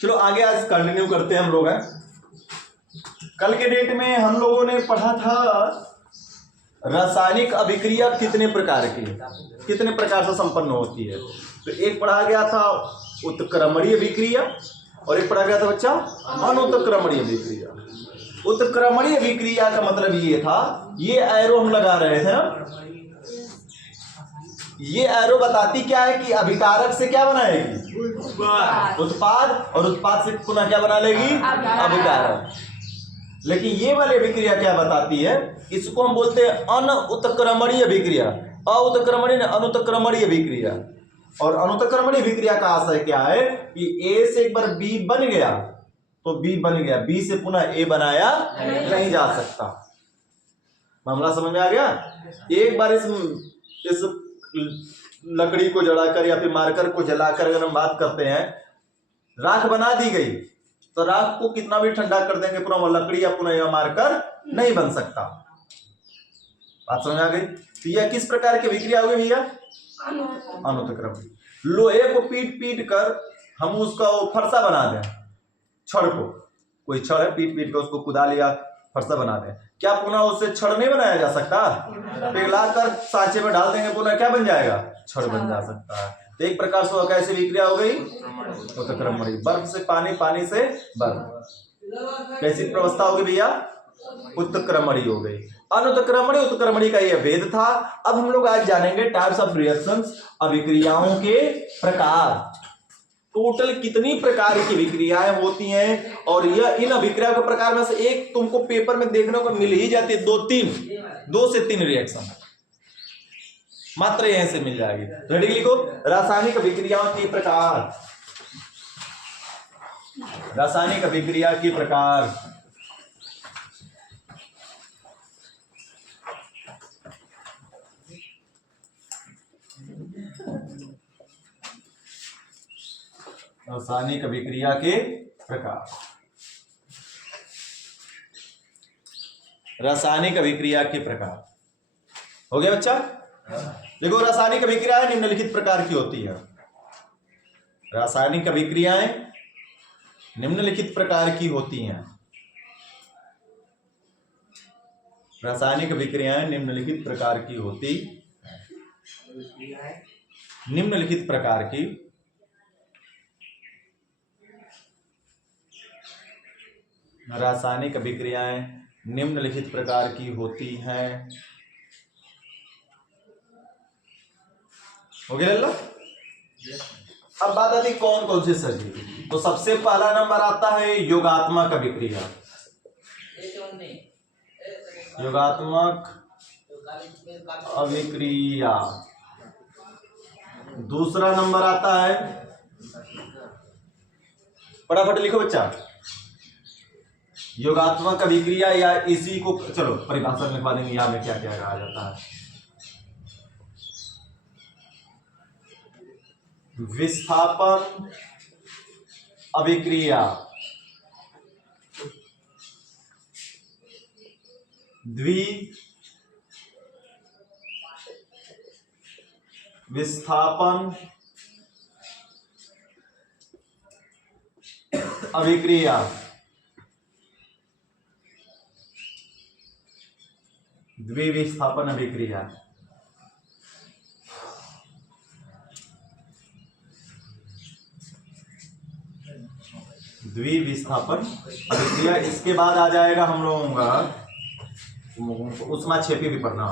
चलो आगे आज कंटिन्यू करते हैं हम लोग। हैं कल के डेट में हम लोगों ने पढ़ा था रासायनिक अभिक्रिया कितने प्रकार की, कितने प्रकार से संपन्न होती है। तो एक पढ़ा गया था उत्क्रमणीय अभिक्रिया और एक पढ़ा गया था बच्चा अनुत्क्रमणीय अभिक्रिया। उत्क्रमणीय अभिक्रिया का मतलब ये था, ये एरो हम लगा रहे थे ना, ये एरो बताती क्या है कि अभिकारक से क्या बनाएगी, उत्पाद, और उत्पाद से पुनः क्या बना लेगी, अभिकारक। लेकिन ये वाली अभिक्रिया क्या बताती है, इसको हम बोलते हैं अनुत्क्रमणीय अभिक्रिया। अउत्क्रमणीय अनुत्क्रमणीय अभिक्रिया। और अनुत्क्रमणीय अभिक्रिया का आशय क्या है कि ए से एक बार बी बन गया तो बी बन गया, बी से पुनः ए बनाया नहीं जा सकता। मामला समझ में आ गया। एक बार इस लकड़ी को जलाकर या फिर मार्कर को जलाकर अगर हम बात करते हैं, राख बना दी गई तो राख को कितना भी ठंडा कर देंगे पुनः लकड़ी या पुनः यह मार्कर नहीं बन सकता। बात समझ आ गई। तो यह किस प्रकार की अभिक्रिया हुई भैया, अनुत्क्रमणीय। लोहे को पीट पीट कर हम उसका फरसा बना दें, छड़ को, कोई छड़ है, पीट पीट कर उसको कुदा लिया, फरसा बना दें, क्या पुनः उससे छड़ नहीं बनाया जा सकता। पिघलाकर सांचे में डाल देंगे पुनः क्या बन जाएगा, छड़ बन जा सकता है। तो एक प्रकार से कैसी अभिक्रिया हो गई, उत्क्रमणीय। बर्फ से पानी, पानी से बर्फ, कैसी व्यवस्था होगी भैया, उत्क्रमणीय हो गई। अनुत्क्रमणीय उत्क्रमणीय का यह भेद था। अब हम लोग आज जानेंगे टाइप्स ऑफ रिएक्शंस, अभिक्रियाओं के प्रकार। टोटल कितनी प्रकार की अभिक्रियाएं होती हैं, और यह इन अभिक्रियाओं के प्रकार में से एक तुमको पेपर में देखने को मिल ही जाती है, दो से तीन रिएक्शन मात्र यहीं से मिल जाएगी। रेडी लिखो, रासायनिक अभिक्रियाओं के प्रकार। रासायनिक अभिक्रिया के प्रकार। रासायनिक अभिक्रिया के प्रकार। रासायनिक अभिक्रिया के प्रकार हो गया बच्चा। देखो, रासायनिक अभिक्रियाएं निम्नलिखित प्रकार की होती है। रासायनिक अभिक्रियाएं निम्नलिखित प्रकार की होती हैं। रासायनिक अभिक्रियाएं निम्नलिखित प्रकार की होती, निम्नलिखित प्रकार की रासायनिक अभिक्रियाएं निम्नलिखित प्रकार की होती हैं। हो गया लल्ला। अब बात आती कौन कौन से सजीव। तो सबसे पहला नंबर आता है योगात्मक अभिक्रिया। योगात्मक अभिक्रिया। दूसरा नंबर आता है, फटाफट लिखो बच्चा, योगात्मक अभिक्रिया, या इसी को चलो परिभाषा में लिखवा देंगे यहां में क्या क्या कहा जाता है। विस्थापन अभिक्रिया, द्वि विस्थापन अभिक्रिया, द्विविस्थापन अभिक्रिया। द्विविस्थापन अभिक्रिया। इसके बाद आ जाएगा हम लोगों का ऊष्माक्षेपी भी पढ़ना।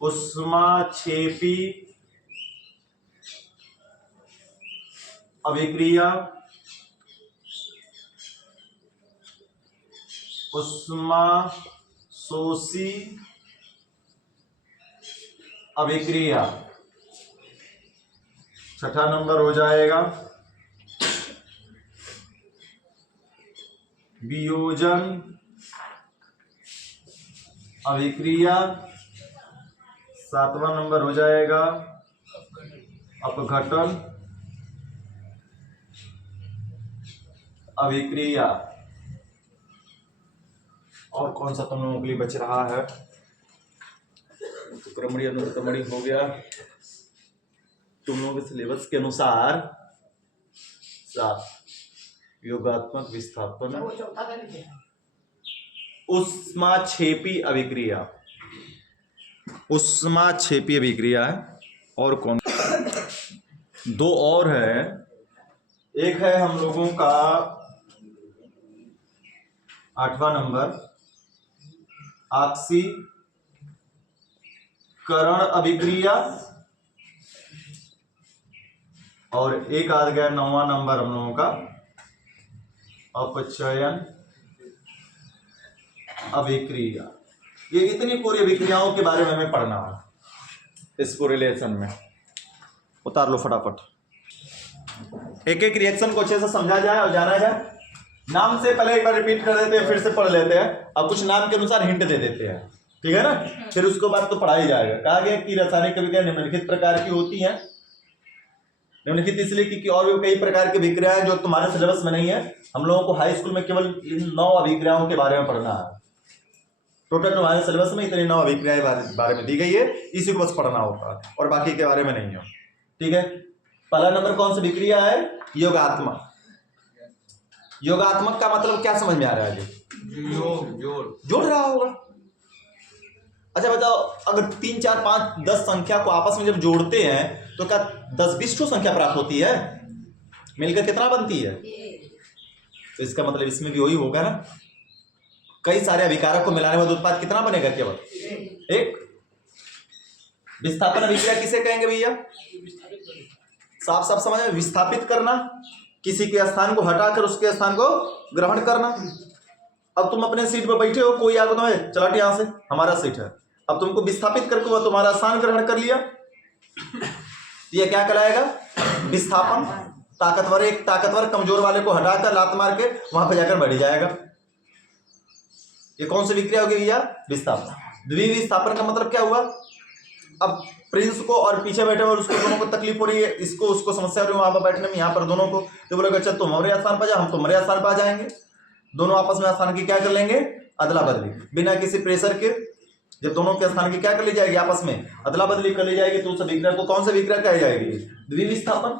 ऊष्माक्षेपी अभिक्रिया, उष्मा शोषी अभिक्रिया। छठा नंबर हो जाएगा वियोजन अभिक्रिया। सातवां नंबर हो जाएगा अपघटन अभिक्रिया। और कौन सा तुम लोगों के लिए बच रहा है, उत्क्रमणीय अनुत्क्रमणीय हो गया। तुम लोगों के सिलेबस के अनुसार 7 योगात्मक विस्थापन ऊष्माक्षेपी अभिक्रिया। ऊष्माक्षेपी अभिक्रिया है। और कौन, 2 और है। एक है हम लोगों का 8वां नंबर ऑक्सीकरण अभिक्रिया, और एक आ गया 9वां नंबर हम लोगों का अपचयन अभिक्रिया। ये इतनी पूरी अभिक्रियाओं के बारे में हमें पढ़ना है इसको रिलेशन में। उतार लो फटाफट, एक एक रिएक्शन को अच्छे से समझा जाए और जाना जाए। नाम से पहले एक बार रिपीट कर देते हैं, फिर से पढ़ लेते हैं और कुछ नाम के अनुसार हिंट दे देते हैं, ठीक है ना। फिर उसके बाद तो पढ़ा ही जाएगा। कहा गया कि रासायनिक अभिक्रिया निम्नलिखित प्रकार की होती हैं। निम्नलिखित इसलिए क्योंकि और भी कई प्रकार की अभिक्रियाएं जो तुम्हारे सिलेबस में नहीं है। हम लोगों को हाई स्कूल में केवल इन 9 अभिक्रियाओं के बारे में पढ़ना है। टोटल तुम्हारे सिलेबस में इतनी 9 अभिक्रियाएं बारे में दी गई है, इसी को बस पढ़ना होता है और बाकी के बारे में नहीं है, ठीक है। पहला नंबर कौन सा अभिक्रिया है? योगात्मक। योगात्मक का मतलब क्या समझ में आ रहा है? जोड़ रहा होगा। अच्छा बताओ, अगर 3, 4, 5, 10 संख्या को आपस में जब जोड़ते हैं तो क्या 10-20 संख्या प्राप्त होती है? मिलकर कितना बनती है? तो इसका मतलब इसमें भी वही होगा ना। कई सारे अभिकारक को मिलाने में उत्पाद कितना बनेगा? केवल एक। विस्थापन अभिक्रिया किसे कहेंगे भैया? साफ साफ समझ में, विस्थापित करना, किसी के स्थान को हटाकर उसके स्थान को ग्रहण करना। अब तुम अपने सीट पर बैठे हो, कोई आगे तुम्हें चला यहां से, हमारा सीट है, अब तुमको विस्थापित करके वह तुम्हारा स्थान ग्रहण कर लिया, ये क्या कहलाएगा? विस्थापन। एक ताकतवर कमजोर वाले को हटाकर लात मार के वहां पर जाकर बैठ जाएगा। ये कौन सी विक्रिया होगी भैया? विस्थापन। द्विविस्थापन का मतलब क्या हुआ? अब प्रिंस को और पीछे बैठे हुए उसको दोनों को तकलीफ हो रही है, इसको उसको समस्या हो रही है वहां पर बैठने में, यहाँ पर दोनों को, तो बोलेगा अच्छा तुम हमारे स्थान पर जा, हम तुम्हारे स्थान पर आ जाएंगे। दोनों आपस में स्थान की क्या कर लेंगे? अदला बदली, बिना किसी प्रेशर के। जब दोनों के स्थान की क्या कर ली जाएगी? आपस में अदला बदली कर ली जाएगी, तो उस अभिक्रिया को कौन सा विक्रिया कही जाएगी? द्विविस्थापन।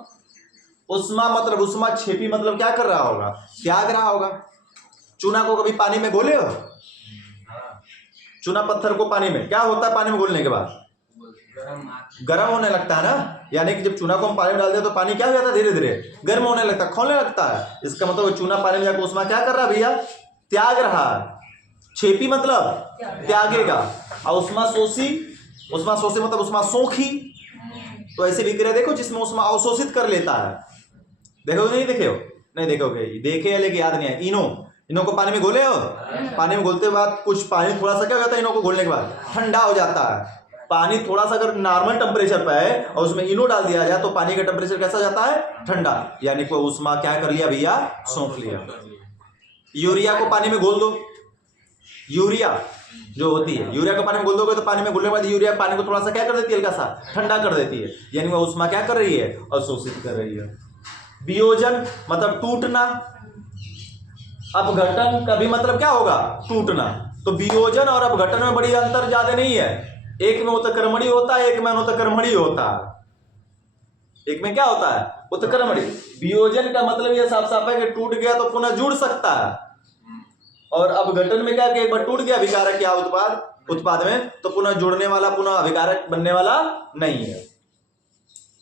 उष्मा मतलब ऊष्माक्षेपी मतलब क्या कर रहा होगा? त्याग रहा होगा। चूना को कभी पानी में घोले हो? चूना पत्थर को पानी में, क्या होता है पानी में घोलने के बाद? गर्म होने लगता है ना। यानी कि जब चूना को हम पानी में डालते हैं तो पानी क्या हो जाता है? धीरे धीरे गर्म होने लगता है, खोलने लगता है। इसका मतलब चूना पानी में जाकर उष्मा क्या कर रहा है भैया? त्याग रहा है। छेपी मतलब त्यागेगा। और उष्मा शोषी मतलब उष्मा सोखी। तो ऐसी विक्रिया देखो जिसमें उष्मा अवशोषित कर लेता है। देखो नहीं देखे हो? नहीं देखोगे, देखे लेकिन याद नहीं है। इनो को पानी में घोले हो? पानी में घोलते बाद कुछ पानी थोड़ा सा क्या हो जाता है? इनो को घोलने के बाद ठंडा हो जाता है। पानी थोड़ा सा अगर नॉर्मल टेम्परेचर पर है और उसमें इनो डाल दिया जाए तो पानी का टेम्परेचर कैसा जाता है? ठंडा। यानी कि उष्मा क्या कर लिया भैया? सोख लिया। यूरिया को पानी में घोल दो, यूरिया जो होती है, यूरिया को पानी में घोल दोगे तो पानी में घुलने के बाद यूरिया पानी को थोड़ा सा क्या कर देती है? हल्का सा ठंडा कर देती है। यानी वह उष्मा क्या कर रही है? अवशोषित कर रही है। वियोजन मतलब टूटना। अपघटन का भी मतलब क्या होगा? टूटना। तो वियोजन और अपघटन में बड़ी अंतर ज्यादा नहीं है। एक में उत्क्रमणीय होता है, एक में अनुत्क्रमणीय होता है। एक में क्या होता है? उत्क्रमणीय। वियोजन का मतलब यह साफ साफ है कि टूट गया तो पुनः जुड़ सकता है, और अपघटन में क्या कि एक बार टूट गया अभिकारक या उत्पाद में तो पुनः जुड़ने वाला, पुनः अभिकारक बनने वाला नहीं है।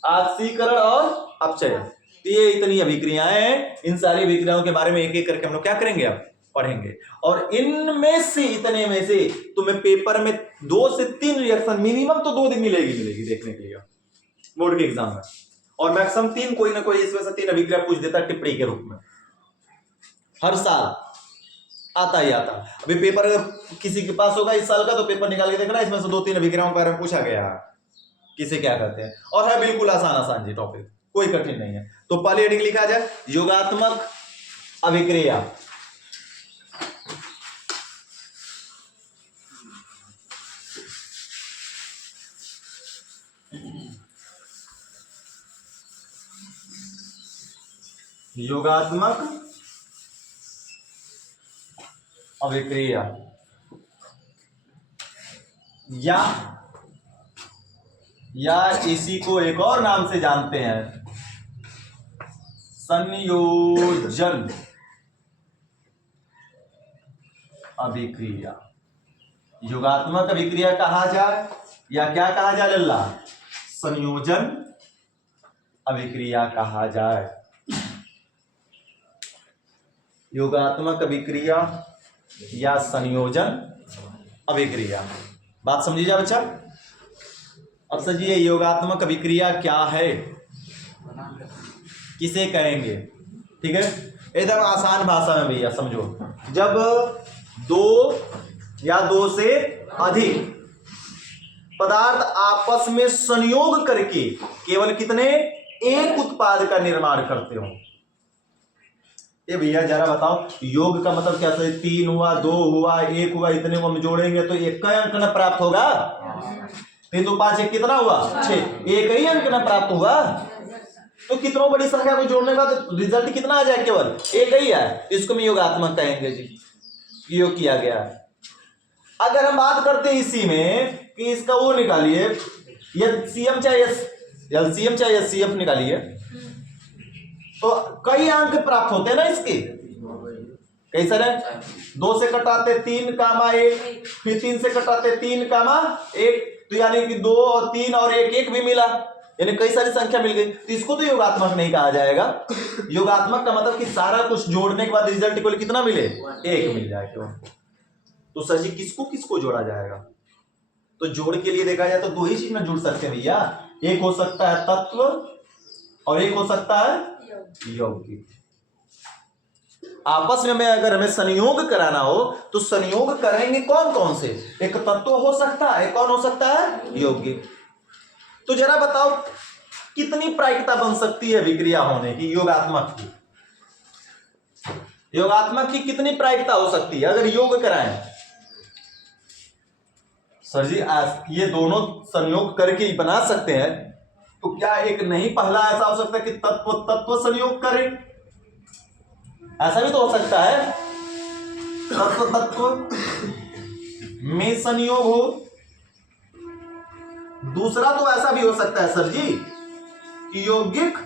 ऑक्सीकरण और अपचयन, ये इतनी अभिक्रियाएं हैं। इन सारी अभिक्रियाओं के बारे में एक एक करके हम लोग क्या करेंगे? अब पढ़ेंगे। और इनमें से, इतने में से तुम्हें पेपर में 2 से 3 रिएक्शन मिनिमम तो 2 दिन मिलेगी देखने के लिए बोर्ड के एग्जाम में, और मैक्सिमम 3 कोई ना कोई इसमें से 3 अभिक्रिया पूछ देता है टिप्पणी के रूप में। हर साल आता ही आता। अभी पेपर अगर किसी के पास होगा इस साल का तो पेपर निकाल के देखना, इसमें से 2-3 अभिक्रियाओं के बारे में पूछा गया है, किसे क्या कहते हैं। और है बिल्कुल आसान जी टॉपिक, कोई कठिन नहीं है। तो पहली हेडिंग लिखा जाए योगात्मक अभिक्रिया। योगात्मक अभिक्रिया या इसी को एक और नाम से जानते हैं संयोजन अभिक्रिया। योगात्मक अभिक्रिया कहा जाए या क्या कहा जाए लल्ला? संयोजन अभिक्रिया कहा जाए। योगात्मक अभिक्रिया या संयोजन अभिक्रिया, बात समझिए जा बच्चा। अब सर जी ये योगात्मक अभिक्रिया क्या है, किसे कहेंगे? ठीक है, एकदम आसान भाषा में भैया समझो। जब दो या दो से अधिक पदार्थ आपस में संयोग करके केवल कितने एक उत्पाद का निर्माण करते हो। ये भैया जरा बताओ, योग का मतलब क्या है? 3 हुआ, 2 हुआ, 1 हुआ, इतने को हम जोड़ेंगे तो एक का अंक न प्राप्त होगा। 3 2 5 1 कितना हुआ? 6, एक ही अंक न प्राप्त हुआ। तो कितनों बड़ी संख्या को जोड़ने का तो रिजल्ट कितना आ जाए? केवल एक ही है। इसको मैं योगात्मक कहेंगे जी, योग किया गया है। अगर हम बात करते हैं इसी में कि इसका वो निकालिए, एलसीएम चाहे एलसीएम चाहे एचसीएफ निकालिए, तो कई अंक प्राप्त होते हैं ना इसके। कई सारे 2 से कटाते 3 कामा 1, फिर 3 से कटाते 3 कामा 1, तो यानी कि 2 और 3 और 1 1 भी मिला, यानी कई सारी संख्या मिल गई। तो इसको तो योगात्मक नहीं कहा जाएगा। योगात्मक का मतलब कि सारा कुछ जोड़ने के बाद रिजल्ट केवल कितना मिले? 1 मिल जाए केवल। तो सर जी किसको किसको जोड़ा जाएगा? तो जोड़ के लिए देखा जाए तो 2 ही चीज में जुड़ सकते हैं भैया। एक हो सकता है तत्व और एक हो सकता है यौगिक। आपस में अगर हमें संयोग कराना हो तो संयोग करेंगे कौन कौन से? एक तत्व हो सकता है, कौन हो सकता है? यौगिक। तो जरा बताओ कितनी प्रायिकता बन सकती है विक्रिया होने की योगात्मक की? योगात्मक की कितनी प्रायिकता हो सकती है अगर योग कराएं? सर जी ये दोनों संयोग करके ही बना सकते हैं, तो क्या एक नहीं पहला ऐसा हो सकता है कि तत्व तत्व संयोग करें? ऐसा भी तो हो सकता है, तत्व तत्व में संयोग हो। दूसरा तो ऐसा भी हो सकता है सर जी कि यौगिक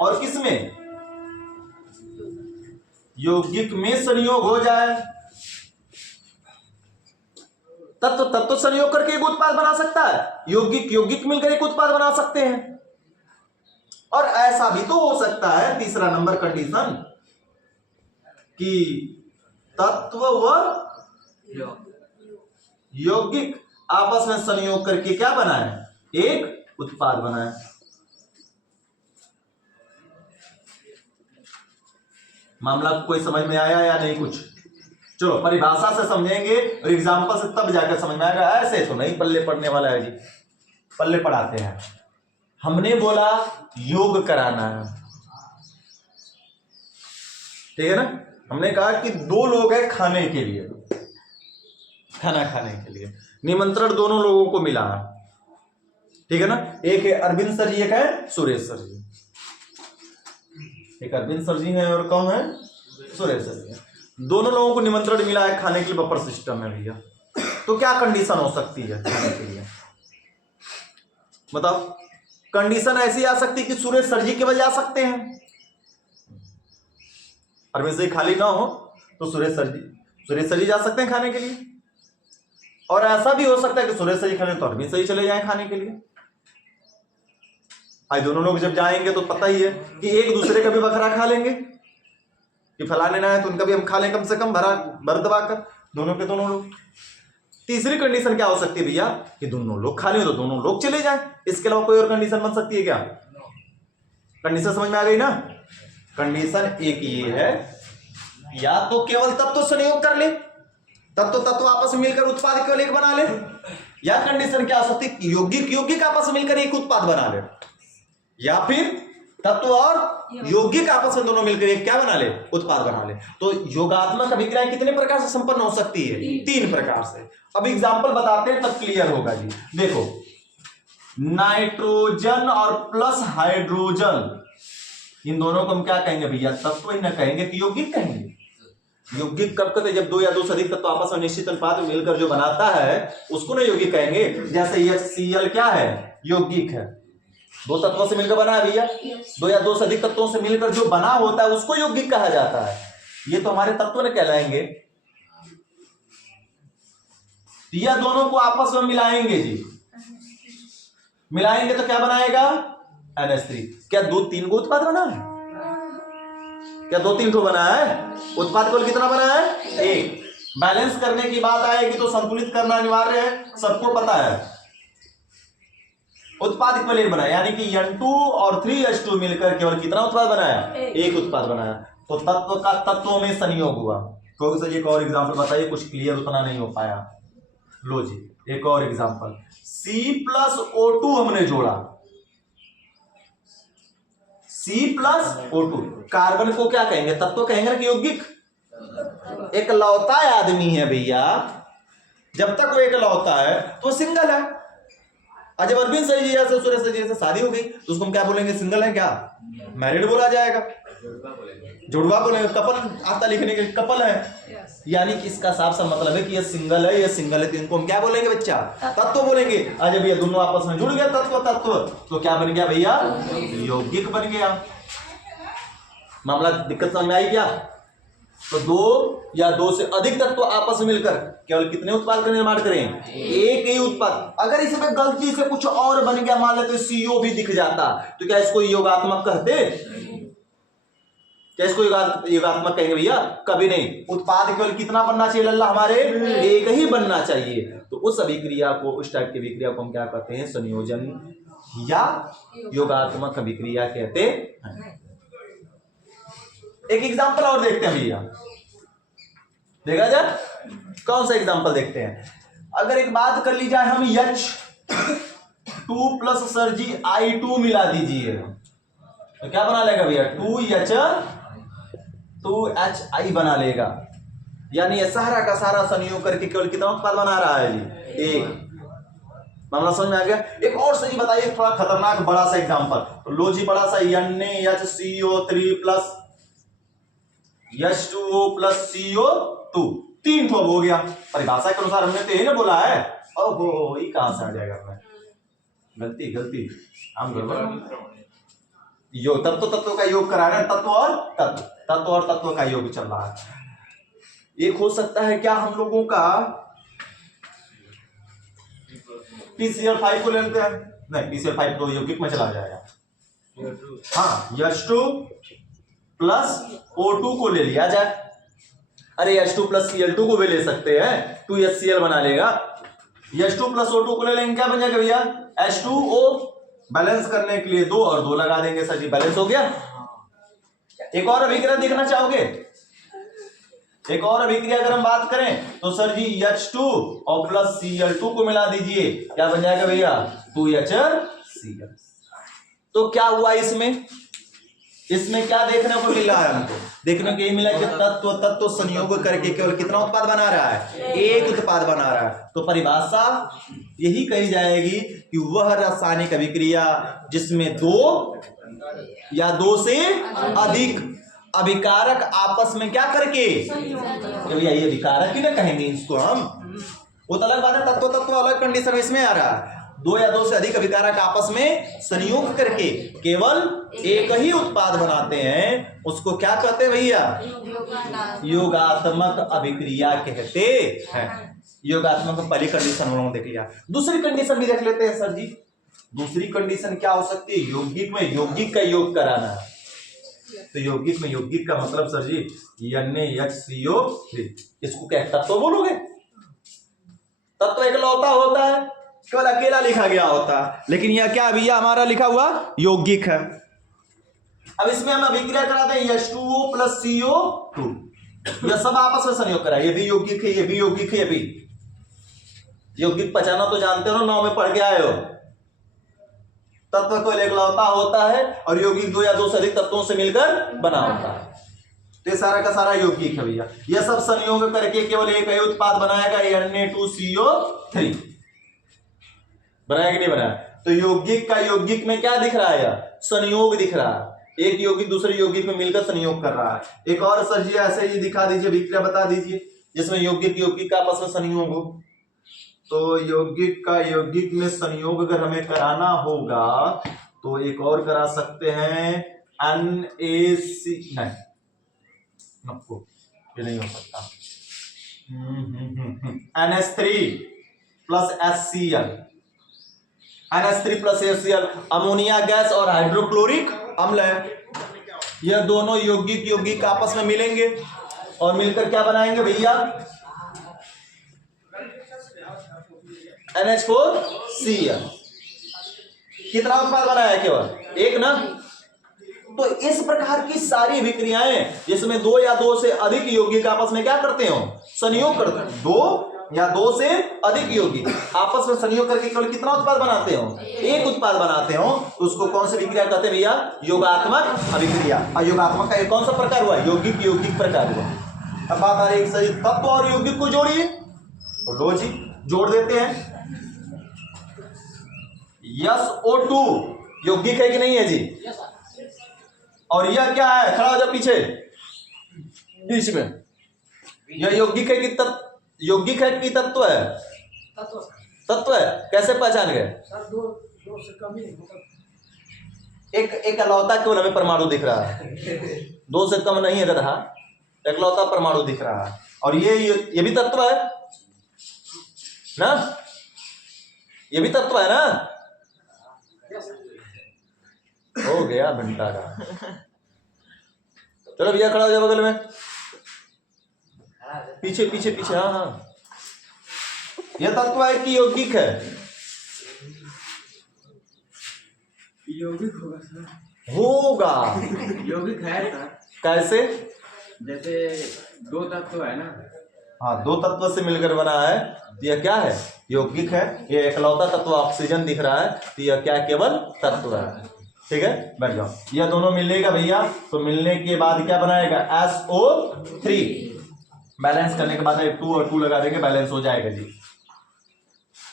और किसमें? यौगिक में संयोग हो जाए। तत्व तत्व संयोग करके एक उत्पाद बना सकता है, यौगिक यौगिक मिलकर एक उत्पाद बना सकते हैं। और ऐसा भी तो हो सकता है, तीसरा नंबर कंडीशन, कि तत्व व यौगिक आपस में संयोग करके क्या बनाए? एक उत्पाद बनाए। मामला कोई समझ में आया या नहीं कुछ? चलो परिभाषा से समझेंगे और एग्जाम्पल से तब जाकर समझ में आएगा। ऐसे तो नहीं पल्ले पड़ने वाला है जी, पल्ले पढ़ाते हैं। हमने बोला योग कराना है, ठीक है ना। हमने कहा कि 2 लोग हैं खाने के लिए, खाना खाने के लिए निमंत्रण दोनों लोगों को मिला है, ठीक है ना। एक है अरविंद सर जी, एक है सुरेश सर जी। एक अरविंद सर जी है और कौन है? सुरेश सर जी। दोनों लोगों को निमंत्रण मिला है खाने के लिए बफर सिस्टम में भैया। तो क्या कंडीशन हो सकती है खाने के लिए? बताओ। कंडीशन ऐसी आ सकती है कि सुरेश सर जी के वजह आ सकते हैं, अरविंद सर जी खाली ना हो तो सुरेश सर जी जा सकते हैं खाने के लिए। और ऐसा भी हो सकता है कि सुरेश सर जी खाने तो अरविंद सर जी चले जाएं खाने के लिए। आज दोनों लोग जब जाएंगे तो पता ही है कि एक दूसरे का भी बकरा खा लेंगे कि फलाने ना है तो उनका भी हम खा लें, कम से कम भर दबा कर दोनों के दोनों लोग। तीसरी कंडीशन क्या हो सकती है भैया? कि दोनों लोग खा लें तो दोनों लोग चले जाएं। इसके अलावा कोई और कंडीशन बन सकती है क्या? कंडीशन समझ में आ गई ना। कंडीशन एक ये है, या तो केवल तत्व संयोग कर ले, तत्व आपस में मिलकर उत्पाद केवल एक बना ले, या कंडीशन क्या हो सकती है? यौगिक आपस में मिलकर एक उत्पाद बना ले, या फिर तत्व और यौगिक आपस में दोनों मिलकर एक क्या बना ले? उत्पाद बना ले। तो योगात्मक अभिक्रिया कितने प्रकार से संपन्न हो सकती है? 3 प्रकार से। अब एग्जांपल बताते हैं तब क्लियर होगा जी। देखो, नाइट्रोजन और प्लस हाइड्रोजन, इन दोनों को हम क्या कहेंगे भैया? तत्व ही ना कहेंगे कि यौगिक कहेंगे। यौगिक कब कहते? जब 2 या 2 से अधिक तत्व आपस में निश्चित अनुपात में मिलकर जो बनाता है उसको ना यौगिक कहेंगे। जैसे HCl क्या है? यौगिक है। दो तत्वों से मिलकर बना है भैया, दो या दो से अधिक तत्वों से मिलकर जो बना होता है उसको यौगिक कहा जाता है। ये तो हमारे तत्व ने कहलाएंगे। या दोनों को आपस में मिलाएंगे जी, मिलाएंगे तो क्या बनाएगा? NH3। क्या दो तीन को उत्पाद बना है? क्या दो तीन को बना है? उत्पाद केवल कितना बना है? एक। बैलेंस करने की बात आएगी तो संतुलित करना अनिवार्य है, सबको पता है। उत्पाद केवल एक बनाया, यानी कि N2 और 3H2 मिलकर केवल कितना उत्पाद बनाया? एक उत्पाद बनाया। तो तत्व का तत्वों में संयोग हुआ। क्योंकि सर एक और एग्जांपल बताइए, कुछ क्लियर उतना नहीं हो पाया। लो जी एक और एग्जांपल, C+O2 हमने जोड़ा, C+O2। कार्बन को क्या कहेंगे? तत्व कहेंगे ना कि यौगिक। एक लौता आदमी है भैया, जब तक वो एक लौता है तो सिंगल है। और जब अरविंद सर जी जैसे सुरेश सर जी जैसे शादी हो गई तो उसको हम क्या बोलेंगे? सिंगल है क्या? मैरिड बोला जाएगा, जुड़वा बोलेंगे। कपल आता लिखने के, कपल है। यानी कि इसका साफ सा मतलब है कि ये सिंगल है, ये सिंगल है, तो इनको हम क्या बोलेंगे बच्चा? तत्व बोलेंगे। आज भैया दोनों आपस में जुड़ गया तत्व तत्व, तो क्या बन गया भैया? यौगिक बन गया। मामला दिक्कत समझ में आई क्या? तो दो या दो से अधिक तत्व आपस में मिलकर केवल कितने उत्पाद का निर्माण करें? एक ही उत्पाद। अगर इसमें गलती से कुछ और बन गया, मान लेते CO भी दिख जाता, तो क्या इसको योगात्मक कहते? क्या इसको योगात्मक कहेंगे भैया? कभी नहीं। उत्पाद केवल कितना बनना चाहिए लल्ला? हमारे एक ही बनना चाहिए। तो उस अभिक्रिया को, उस टाइप की अभिक्रिया को हम क्या कहते हैं? संयोजन या योगात्मक अभिक्रिया कहते हैं। एक एग्जांपल और देखते हैं भैया, देखा जाए कौन सा एग्जांपल देखते हैं। अगर एक बात कर ली जाए, हम H2 प्लस सर जी I2 मिला दीजिए तो क्या बना लेगा भैया? 2HI बना लेगा। यानी ये सारा का सारा संयोग करके केवल कितना उत्पाद बना रहा है जी? एक। मामला समझ में आ गया? एक और सही बताइए, थोड़ा खतरनाक बड़ा सा एग्जांपल। तो लो जी बड़ा सा, NaHCO3 plus H2O plus CO2, तीन ठो हो गया। परिभाषा के अनुसार हमने तो यही ना बोला है। ओहो, ये कहां से आ जाएगा? अपने गलती हम योग तत्व का योग करा रहे हैं। तत्व और तत्व का योग चल रहा है। एक हो सकता है क्या हम लोगों का PCl5 को ले लेते हैं? नहीं, PCl5 तो यौगिक में चला जाएगा। हाँ, H2 प्लस O2 को ले लिया जाए। अरे H2 प्लस Cl2 को भी ले सकते हैं, 2HCl बना लेगा। H2 प्लस O2 को ले लेंगे, क्या बन जाएगा भैया? H2O। बैलेंस करने के लिए 2 और 2 लगा देंगे, सर जी बैलेंस हो गया। एक और अभिक्रिया देखना चाहोगे? एक और अभिक्रिया अगर हम बात करें तो सर जी H2 और प्लस Cl2 को मिला दीजिए, क्या बन जाएगा भैया? 2HCl। तो क्या हुआ इसमें क्या देखने को मिल रहा है? हमको देखने को ये मिला कि तत्व संयोग करके केवल कितना उत्पाद बना रहा है? एक उत्पाद बना रहा है। तो परिभाषा यही कही जाएगी कि वह रासायनिक अभिक्रिया जिसमें दो या दो से अधिक अभिकारक आपस में क्या करके, भैया ये अभिकारक ही ना कहेंगे इसको हम, वो तो अलग बात है। तत्व अलग कंडीशन में इसमें आ रहा है। दो या दो से अधिक अभिकारक आपस में संयोग करके केवल एक ही उत्पाद बनाते हैं, उसको क्या कहते हैं भैया? योगात्मक अभिक्रिया कहते हैं। योगात्मक पहली कंडीशन हम लोगों ने देख लिया। दूसरी कंडीशन भी देख लेते हैं सर जी। दूसरी कंडीशन क्या हो सकती है? यौगिक में यौगिक का योग कराना। तो यौगिक में यौगिक का मतलब सर जी NaHCO3। इसको क्या तत्व बोलोगे? तत्व एक लौता होता है, केवल अकेला लिखा गया होता है, लेकिन यह क्या भैया हमारा लिखा हुआ यौगिक है। अब इसमें हम अभिक्रिया कराते हैं H2O प्लस CO2, यह सब आपस में संयोग करा। ये भी यौगिक है, ये भी यौगिक है, ये भी यौगिक। पहचाना तो जानते हो, 9 में पढ़ के आए हो। तत्व को एक लौता होता है और यौगिक दो या दो से अधिक तत्वों से मिलकर बना होता है। तो सारा का सारा यौगिक है भैया। यह सब संयोग करके केवल एक ही उत्पाद बनाएगा, Na2CO3। बनाया कि नहीं बनाया? तो यौगिक का यौगिक में क्या दिख रहा है? संयोग दिख रहा है। एक यौगिक दूसरे यौगिक में मिलकर संयोग कर रहा है। एक और सर जी ऐसे ही दिखा दीजिए, अभिक्रिया बता दीजिए जिसमें यौगिक यौगिक का आपस में संयोग हो। तो यौगिक का यौगिक में संयोग अगर हमें कराना होगा तो एक और करा सकते हैं NaC, नहीं आपको ये नहीं हो सकता, NH3 plus HCl, NH3 plus HCl ammonia gas और हाइड्रोक्लोरिक अम्ल है। यह दोनों यौगिक यौगिक आपस में मिलेंगे और मिलकर क्या बनाएंगे भैया, NH4Cl। कितना उत्पाद बनाया है, केवल एक ना। तो इस प्रकार की सारी अभिक्रियाएं जिसमें दो या दो से अधिक यौगिक आपस में क्या करते हो, संयोग करते हैं। दो या दो से अधिक यौगिक आपस में संयोग करके केवल कितना उत्पाद बनाते हो, एक उत्पाद बनाते हो, तो उसको कौन सी विक्रिया कहते हैं भैया, योगात्मक अभिक्रिया। और योगात्मक का एक कौन सा प्रकार हुआ, यौगिक यौगिक प्रकार हुआ। अब बात आ रही है सही तत्व और यौगिक को जोड़िए, तो लो जी जोड़ देते हैं। SO2 यौगिक है कि नहीं है जी, और यह क्या है, खड़ा हो जा पीछे बीच में, यह यौगिक है कि यौगिक है कि तत्व है, तत्व है। कैसे पहचान गए, दो से कम ही एक एकलौता केवल हमें परमाणु दिख रहा है, दो से कम नहीं है गधा, एकलौता परमाणु दिख रहा है। और ये भी तत्व है ना, ये भी तत्व है ना। हो गया घंटा का। चलो भैया खड़ा हो जाओ बगल में, पीछे पीछे पीछे, हाँ हाँ। यह तत्व है कि यौगिक है, यौगिक होगा सर, होगा यौगिक है सर। कैसे, जैसे दो तत्व है ना, हाँ दो तत्व से मिलकर बना है, तो यह क्या है, यौगिक है। ये एकलौता तत्व ऑक्सीजन दिख रहा है, तो यह क्या केवल तत्व है। ठीक है, बैठ जाओ। यह दोनों मिलेगा भैया, तो मिलने के बाद क्या बनाएगा, SO3। बैलेंस करने के बाद 2 और 2 लगा देंगे, बैलेंस हो जाएगा जी।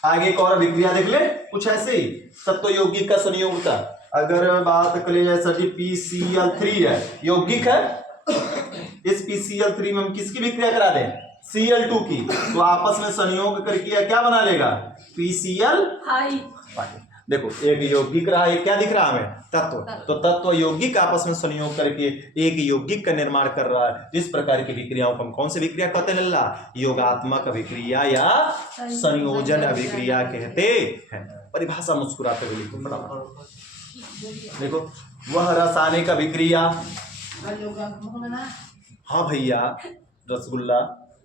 आगे एक और अभिक्रिया देख ले, कुछ ऐसे ही तत्व यौगिक का संयोग का। अगर बात करें जैसा कि PCl3 है, यौगिक है। इस PCl3 में हम किसकी विक्रिया करा दें, Cl2 की, तो आपस में संयोग करके क्या बना लेगा, PCl। देखो एक यौगिक रहा, एक क्या दिख रहा हमें, तत्व। तो तत्व यौगिक आपस में संयोग करके एक यौगिक का निर्माण कर रहा है। इस प्रकार की विक्रियाओं को हम कौन सी विक्रिया कहते हैं लल्ला, योगात्मक अभिक्रिया या संयोजन अभिक्रिया कहते हैं। परिभाषा मुस्कुराते हुए लिखो फटाफट। देखो वह रासायनिक अभिक्रिया, हाँ भैया रसगुल्ला,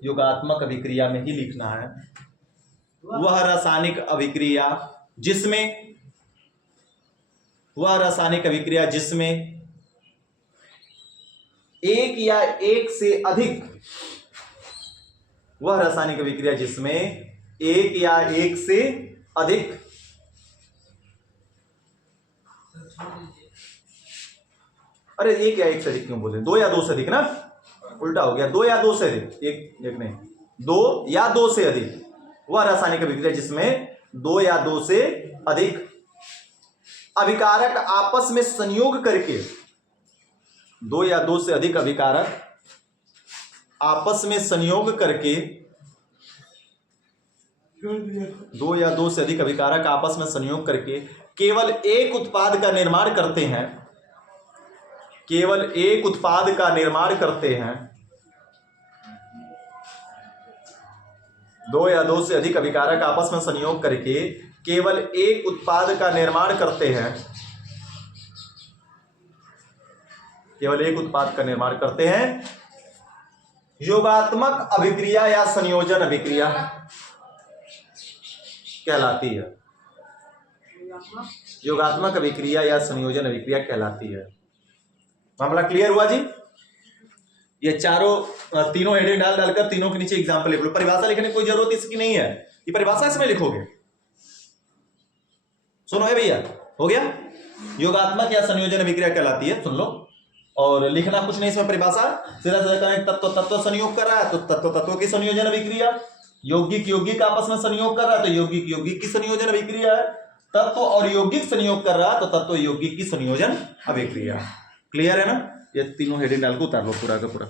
योगात्मक अभिक्रिया में ही लिखना है। वह रासायनिक अभिक्रिया जिसमें, वह रासायनिक अभिक्रिया जिसमें एक या एक से अधिक, वह रासायनिक अभिक्रिया जिसमें एक या एक से अधिक अरे एक या एक से अधिक क्यों बोले, दो या दो से अधिक ना, उल्टा हो गया, दो या दो से अधिक, एक नहीं, दो या दो से अधिक। वह रासायनिक अभिक्रिया जिसमें दो या दो से अधिक अभिकारक आपस में संयोग करके, दो या दो से अधिक अभिकारक आपस में संयोग करके, दो या दो से अधिक अभिकारक आपस में संयोग करके केवल एक उत्पाद का निर्माण करते हैं, केवल एक उत्पाद का निर्माण करते हैं। दो या दो से अधिक अभिकारक आपस में संयोग करके केवल एक उत्पाद का निर्माण करते हैं, केवल एक उत्पाद का निर्माण करते हैं। योगात्मक अभिक्रिया या संयोजन अभिक्रिया कहलाती है, योगात्मक अभिक्रिया या संयोजन अभिक्रिया कहलाती है। मामला क्लियर हुआ जी। ये चारों तीनों हेडिंग डालकर तीनों के नीचे एग्जांपल लिख लो। परिभाषा लिखने की कोई जरूरत इसकी नहीं है, ये परिभाषा इसमें लिखोगे। सुनो है भैया, हो गया। योगात्मक या संयोजन अभिक्रिया कहलाती है, सुन लो। और लिखना कुछ नहीं इसमें, परिभाषा सीधा सीधा करें। तत्व तत्व संयोग कर रहा है तो तत्व तत्व की संयोजन अभिक्रिया, यौगिक यौगिक आपस में संयोग कर रहा है तो यौगिक यौगिक की संयोजन अभिक्रिया है। तत्व और यौगिक संयोग कर रहा है तो तत्व यौगिक की संयोजन अभिक्रिया। क्लियर है ना। ये तीनों हेडिंग डाल को उतार लो पूरा का पूरा।